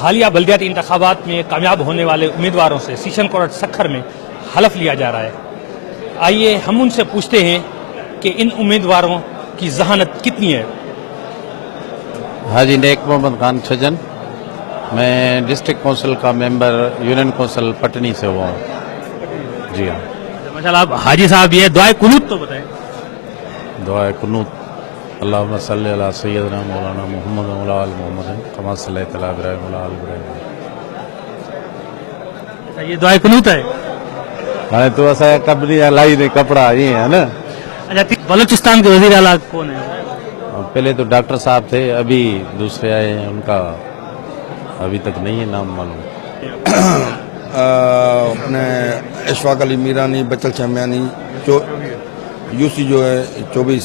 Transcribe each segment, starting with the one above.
حالیہ بلدیاتی انتخابات میں کامیاب ہونے والے امیدواروں سے سیشن کورٹ سکھر میں حلف لیا جا رہا ہے. آئیے ہم ان سے پوچھتے ہیں کہ ان امیدواروں کی ذہانت کتنی ہے. حاجی نیک محمد خان چھجن، میں ڈسٹرکٹ کونسل کا ممبر یونین کونسل پٹنی سے ہوا ہوں. جی ہاں. ماشاءاللہ. آپ حاجی صاحب یہ دعائے قنوت تو بتائیں. دعائے قنوت. اللہم صلی علی سیدنا مولانا محمد و علی آل محمد کما صلیت علی ابراہیم و علی آل ابراہیم. یہ دعائے قنوت ہے. ہاں تو ایسا کبھی لائی نہیں کپڑا یہ ہے نا. اچھا بلوچستان کے وزیر اعلیٰ کون ہے؟ پہلے تو ڈاکٹر صاحب تھے، ابھی دوسرے آئے ہیں، ان کا ابھی تک نہیں ہے نام معلوم. اپنے اشفاق علی میرانی، بچل شامیانی، یو سی جو ہے 24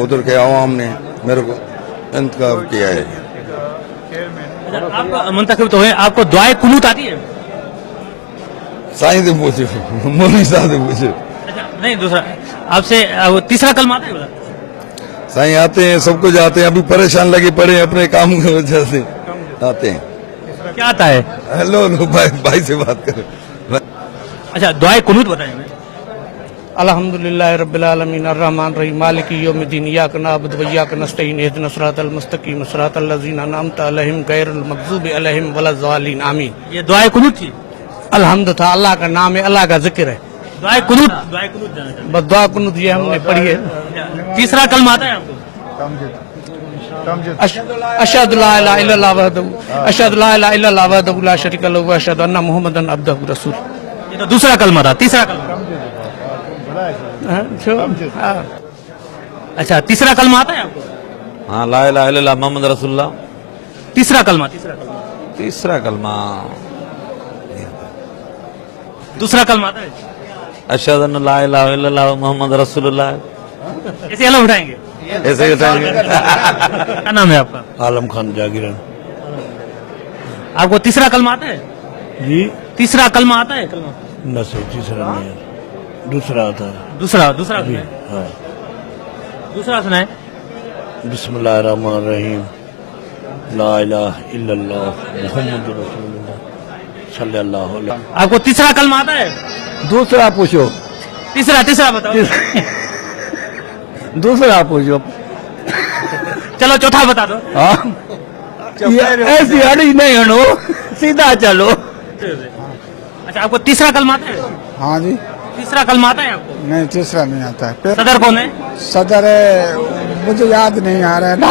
ادھر کے عوام نے میرے کو انتخاب کیا ہے. آپ منتخب تو ہوئے، آپ کو دعائے قنوت آتی ہے؟ سائیں سے پوچھو، مولوی صاحب سے پوچھو. اچھا نہیں، دوسرا آپ سے تیسرا کلمہ آتا ہے؟ سائیں آتے ہیں، سب کچھ آتے ہیں، ابھی پریشان لگے پڑے ہیں اپنے کام کی وجہ سے آتے ہیں. کیا آتا ہے؟ ہیلو بھائی سے بات کریں. اچھا دعائے قنوت بتائیں. الحمدللہ رب العالمین الرحمن الرحیم مالک یوم الدین ایاک نعبد و ایاک نستعین اہدنا الصراط المستقیم صراط الذین انعمت علیہم غیر المغضوب علیہم ولا الضالین آمین. یہ دعائے قنوت تھی. الحمد تھا، اللہ کا نام ہے، اللہ کا ذکر ہے. دعائے قنوت جانا چاہتے ہیں. بس دعا قنوت یہ ہم نے پڑھی ہے. تیسرا کلمہ آتا ہے آپ کو؟ اشہد لا الہ الا اللہ وحدہ، اشہد لا الہ الا اللہ وحدہ لا شریک لہ و اشہد ان محمدًا عبدہ رسول. یہ تو دوسرا کلمہ تھا. تیسرا کلمہ. اچھا تیسرا کلمہ آتا ہے آپ کو؟ ہاں، لا الہ الا اللہ محمد رسول اللہ. تیسرا کلمہ. تیسرا کلمہ دوسرا کلمہ آتا ہے؟ اشہد ان لا الہ الا اللہ محمد رسول اللہ. ایسے الگ اٹھائیں گے. ایسے ہی اٹھائیں گے. کیا نام ہے آپ کا؟ عالم خان جاگیرن. آپ کو تیسرا کلمہ آتا ہے؟ جی تیسرا کلمہ آتا ہے؟ کلمہ نہ سر تیسرا نہیں ہے، دوسرا آتا ہے. دوسرا جی سنائیں. ہاں. دوسرا سنائیں. بسم اللہ الرحمن الرحیم لا الہ الا اللہ محمد رسول اللہ صلی اللہ علیہ. آپ کو تیسرا کلمہ آتا ہے؟ دوسرا پوچھو. تیسرا بتاؤ. دوسرا پوچھو. چلو چوتھا بتا دو. ایسی اڑی نہیں ہنو، سیدھا چلو. اچھا آپ کو تیسرا کلمہ آتا ہے؟ ہاں جی. تیسرا کلمہ آتا ہے آپ کو؟ نہیں تیسرا نہیں آتا ہے. صدر کون ہے؟ صدر مجھے یاد نہیں آ رہا ہے نام.